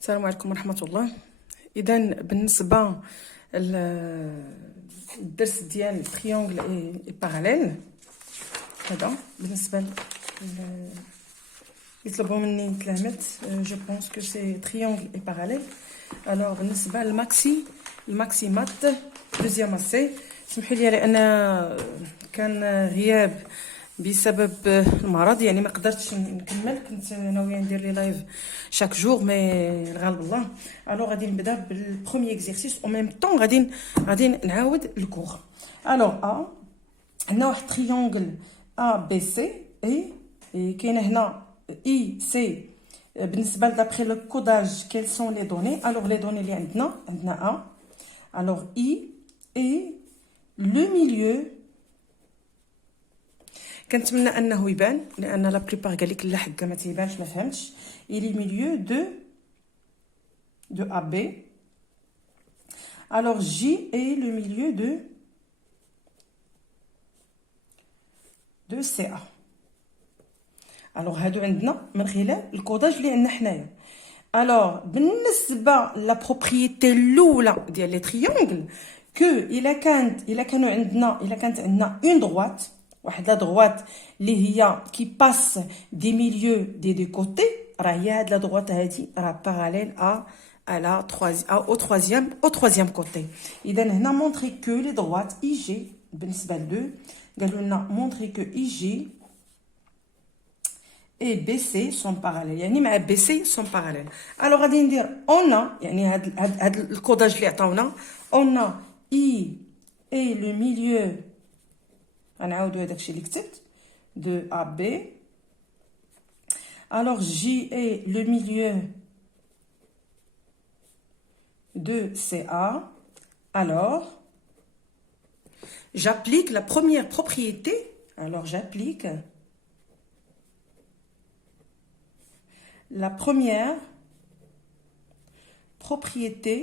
السلام عليكم ورحمة الله. إذا بالنسبة للدرس ديال تريونغل اي باراليل، هذا بالنسبة يطلبوا مني تلامت جو بونس كو سي تريونغل اي باراليل. الوغ بالنسبة الماكسي مات دوزيام اسي، سمحوا لي لأن كان غياب بسبب المرض، يعني ما قدرتش نكمل. كنت ناويه ندير لي لايف شاك جور مي الغالب الله. الوغ غادي نبدا بالبروميي اكزرسيس او ميم طون غادي نعاود الكور. الوغ عندنا واحد تريونغل ا بي سي اي كاينه هنا اي سي. بالنسبه دابخي لو كوداج كيل سون لي دوني؟ الوغ لي دوني اللي عندنا ا. الوغ اي اي لو ميليو كنتمنى انه يبان، لان لا بليبار قال لك لا حكا ما تيبانش، ما فهمتش. الي ميليو دو ا بي. alors J est le milieu de CA. alors هادو عندنا من خلال الكوداج اللي عندنا حنايا. alors بالنسبه لا بروبريتي الاولى ديال لي تريونغل، كو الا كانت عندنا اون دروات، واحد لا دروات اللي هي كي باس دي ميليو دي دو كوتي، راه هي هاد لا دروات هادي راه باراليل à la au troisième côté. اذا هنا مونطري كو لي دروات اي جي بالنسبه ل قالوا لنا مونطري كو اي جي et BC sont parallèles، يعني مع BC sont parallèles. alors غادي ندير on يعني هاد الكوداج اللي عطاونا on I et le milieu، غنعاودو هداكشي اللي كتبت de AB. alors J est le milieu de CA. alors j'applique la première propriété. alors j'applique la première propriété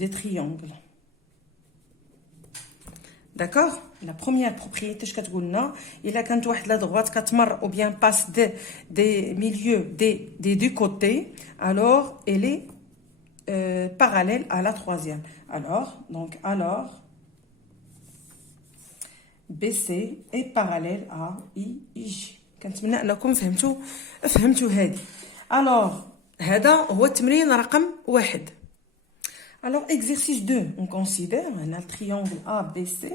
des triangles. d'accord. la première propriété اش كتقول لنا؟ الا كانت واحد لا droite كتمر ou bien passe des milieux des deux côtés، alors elle est parallèle à la troisième. alors BC est parallèle à IJ. كنتمنى انكم فهمتوا هذه. alors هذا هو التمرين رقم 1. alors exercice 2 on considère on a le triangle ABC,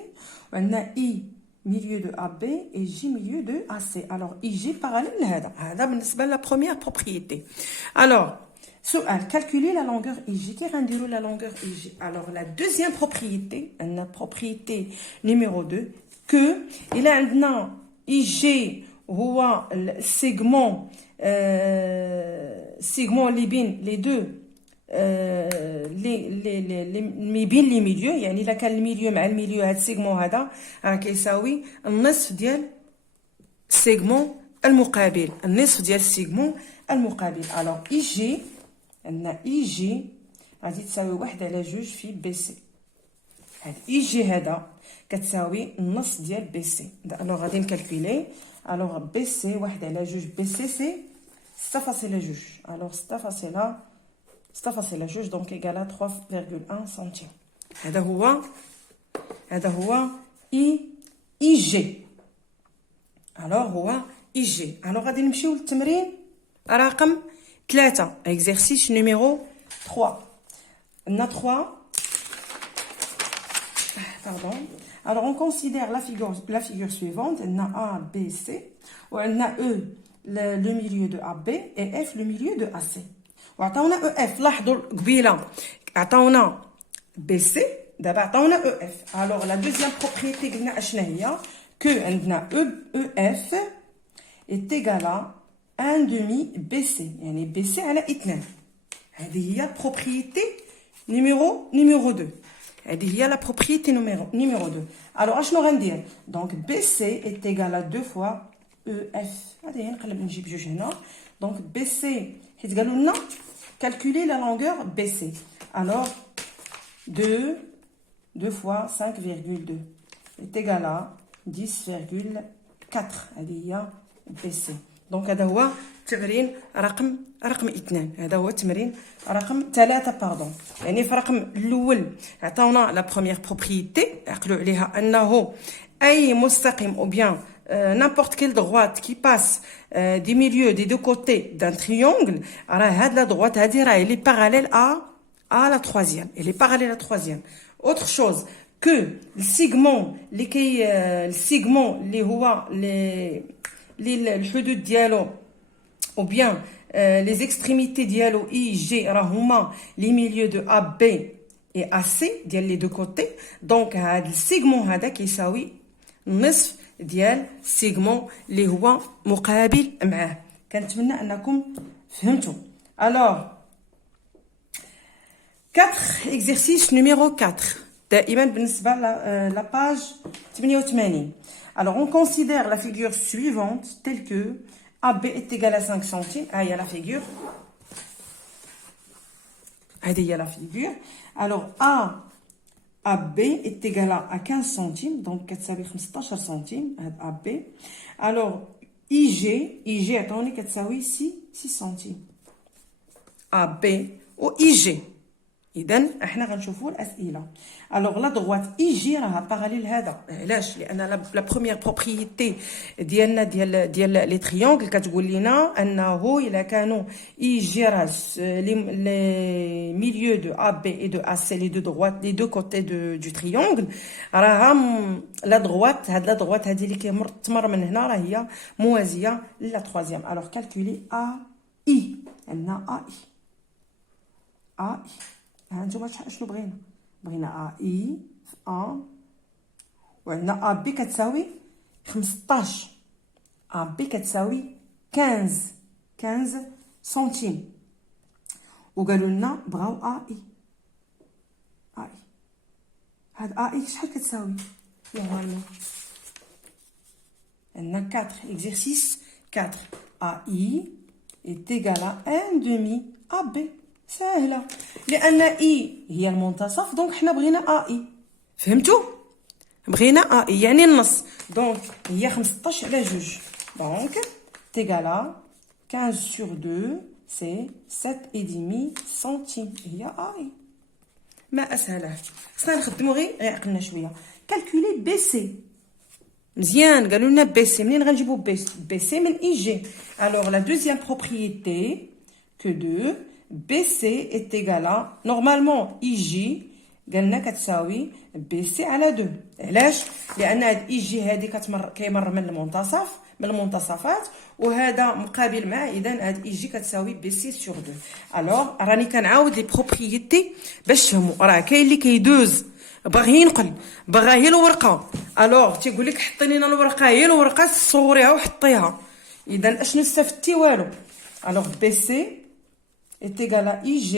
on a I milieu de AB et J milieu de AC. alors IJ parallèle هذا بالنسبه la première propriété. alors سؤال calculer la longueur IJ. كي غنديروا la longueur IJ؟ alors la deuxième propriété، on a propriété numéro 2 que il a عندنا IJ هو السيغمون اللي بين لي دو لي بين لي ميليو، يعني الا كان الميليو مع الميليو هاد السيغمون هذا راه كيساوي النصف ديال السيغمون المقابل، الوغ اي جي عندنا اي جي غادي تساوي 1 على 2 في بي سي. هاد اي جي هذا كتساوي النص ديال بي سي. الوغ غادي نكالكولي. الوغ بي سي 1 على 2 بي سي سي 6,2. الوغ 6,2 دونك ايكال 3,1 سنتيم. هذا هو اي جي. الوغ هو اي جي. الوغ غادي نمشيو للتمرين رقم 3 exercice numéro 3. on a 3. pardon. alors on considère la figure suivante. on a A B C on a E le milieu de AB et F le milieu de AC. وعطاونا EF. لاحظوا قبيله عطاونا BC، دابا عطاونا EF. alors la deuxième propriété قلنا اشنا هي que عندنا EF est égal à 1 demi BC، يعني BC على 2. هذه هي propriété numéro 2. هذه هي la propriété numéro 2. alors اشنو غندير؟ donc BC est égal à 2 fois EF. هذه هي نقلب نجيب جوج هنا. donc BC حيت قالوا لنا calculer la longueur BC. alors 2 fois 5,2 est égal à 10,4. هذه هي BC. دونك هذا هو تمرين رقم 2. هذا هو التمرين رقم 3 باردون. يعني في رقم الاول عطاونا لا بروميير بروبريتي عقلوا عليها انه اي مستقيم او bien n'importe quelle droite qui passe du milieu des deux côtés d'un triangle, راه هاد لا droite هادي راه اللي parallèle à la troisième. Elle est parallèle à la troisième. Autre chose que le segment اللي هو الحدود ديالو ou bien les extrémités ديالو I G راه هما les milieux de AB et AC ديال les deux côtés. donc هاد السيغمون هذا كيساوي نصف ديال السيغمون اللي هو مقابل معاه. كنتمنى انكم فهمتوا. alors 4 exercice numéro 4 دائما بالنسبه لا page 88. alors on considère la figure suivante telle que AB est égal à 5 centimes. Ah, il y a la figure. Il y a la figure. Alors, AB est égal à 15 centimes. Donc, 15 centimes. AB. Alors, IG, attendez, 6 centimes. AB ou IG. إذن احنا غنشوفوا الأسئلة. alors la droite IG راها parallèle هذا. علاش؟ لأن la première propriété ديالنا ديال لي تريونغل كتقول لنا أنه إلا كانوا IG راه les milieux de AB et de AC les deux côtés du triangle راها la droite هاد la droite هادي اللي كيتمر من هنا راه هي موازية لا troisième. alors calculer AI. عندنا AI. هانتوما شنو بغينا اي في وعندنا بي كتساوي 15. بي كتساوي 15 سنتيم وقالوا لنا بغاو اي هاد اي شحال كتساوي يا معلم؟ عندنا 4 exercice 4 AI est égal à 1/2 AB. سهله لان اي هي المنتصف دونك حنا بغينا اي. فهمتوا؟ بغينا اي يعني النص. دونك هي 15 على 2 دونك تيغالا 15 sur 2 سي 7.5 سنتيم. هي اي ما اسهلها. خصنا نخدموا غير عقلنا شويه. كالكولي بي سي مزيان. قالوا لنا بي سي منين غنجيبوا بي سي من اي جي. alors la deuxième propriété que de BC est égal à normalement IJ قالنا كتساوي BC على 2. علاش؟ لان هاد IJ هادي كيمر من المنتصفات وهذا مقابل معاه. اذا هاد IJ كتساوي BC sur 2. alors راني كنعاود لي بروبريتي باش تفهموا. راه كاين اللي كيدوز باغي ينقل باغا هي الورقه alors تيقول لك حطي لينا الورقه هي الورقه صوريها وحطيها. اذا اشنو استفدتي؟ والو. alors BC est égal à IG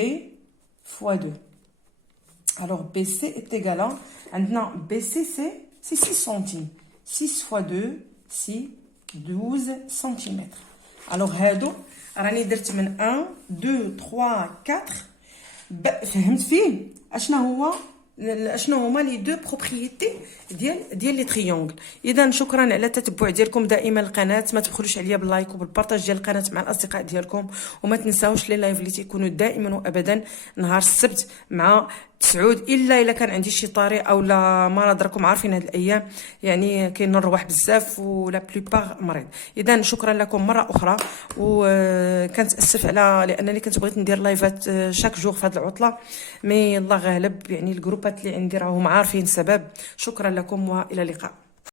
fois 2. alors BC est égal à maintenant BC c'est 6 centimes. 6 fois 2 c'est 12 cm. alors هادو راني درت من 1 2 3 4. فهمت فيه اشنو هما لي دو بروبريتي ديال لي تريونغل. اذا شكرا على التتبع ديالكم دائما القناه. ما تبخلوش عليا باللايك وبالبارطاج ديال القناه مع الاصدقاء ديالكم وما تنساوش لي لايف اللي تيكونوا دائما وابدا نهار السبت مع 9 الا كان عندي شي طارئ او لا مرض. راكم عارفين هاد الايام يعني كاين الرواح بزاف ولا بلوبار مريض. اذا شكرا لكم مره اخرى وكنتاسف على لانني كنت بغيت ندير لايفات شاك جور في هاد العطله مي الله غالب. يعني الجروبات اللي عندي راهم عارفين السبب. شكرا لكم والى اللقاء.